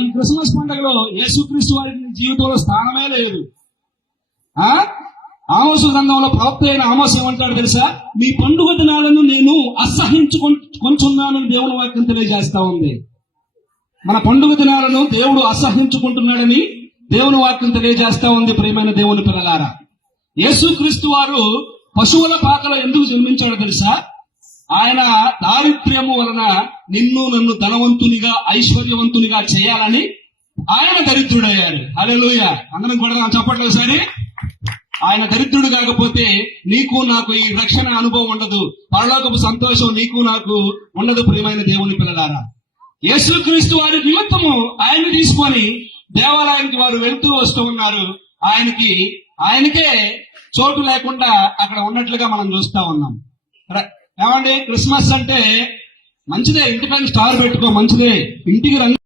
ఈ క్రిస్మస్ పండుగలో యేసుక్రీస్తు వారికి జీవితంలో స్థానమే లేదు. ఆమోసు గ్రంథంలో ప్రవక్త అయిన ఆమోసు ఏమంటాడు తెలుసా? మీ పండుగ దినాలను నేను అసహించుకుంటున్నానని దేవుని వాక్యం తెలియజేస్తా ఉంది. మన పండుగ దినాలను దేవుడు అసహించుకుంటున్నాడని దేవుని వాక్యం తెలియజేస్తా ఉంది. ప్రియమైన దేవుని పిల్లలారా, యేసుక్రీస్తు వారు పశువుల పాకలో ఎందుకు జన్మించాడో తెలుసా? ఆయన దారిద్ర్యము వలన నిన్ను నన్ను ధనవంతునిగా ఐశ్వర్యవంతునిగా చేయాలని ఆయన దరిద్రుడయ్యాడు. హల్లెలూయా, అందరం కూడా చెప్పట్లేదు సరే. ఆయన దరిద్రుడు కాకపోతే నీకు నాకు ఈ రక్షణ అనుభవం ఉండదు, పరలోకపు సంతోషం నీకు నాకు ఉండదు. ప్రియమైన దేవుని పిల్లలారా, యేసుక్రీస్తు వారి నిమిత్తము ఆయన్ని తీసుకొని దేవాలయానికి వారు వెళ్తూ వస్తూ ఉన్నారు. ఆయనకే చోటు లేకుండా అక్కడ ఉన్నట్లుగా మనం చూస్తా ఉన్నాం. ఏమండి, క్రిస్మస్ అంటే మంచిదే, ఇంటిపైన స్టార్ పెట్టుకో, మంచిదే, ఇంటికి రంగు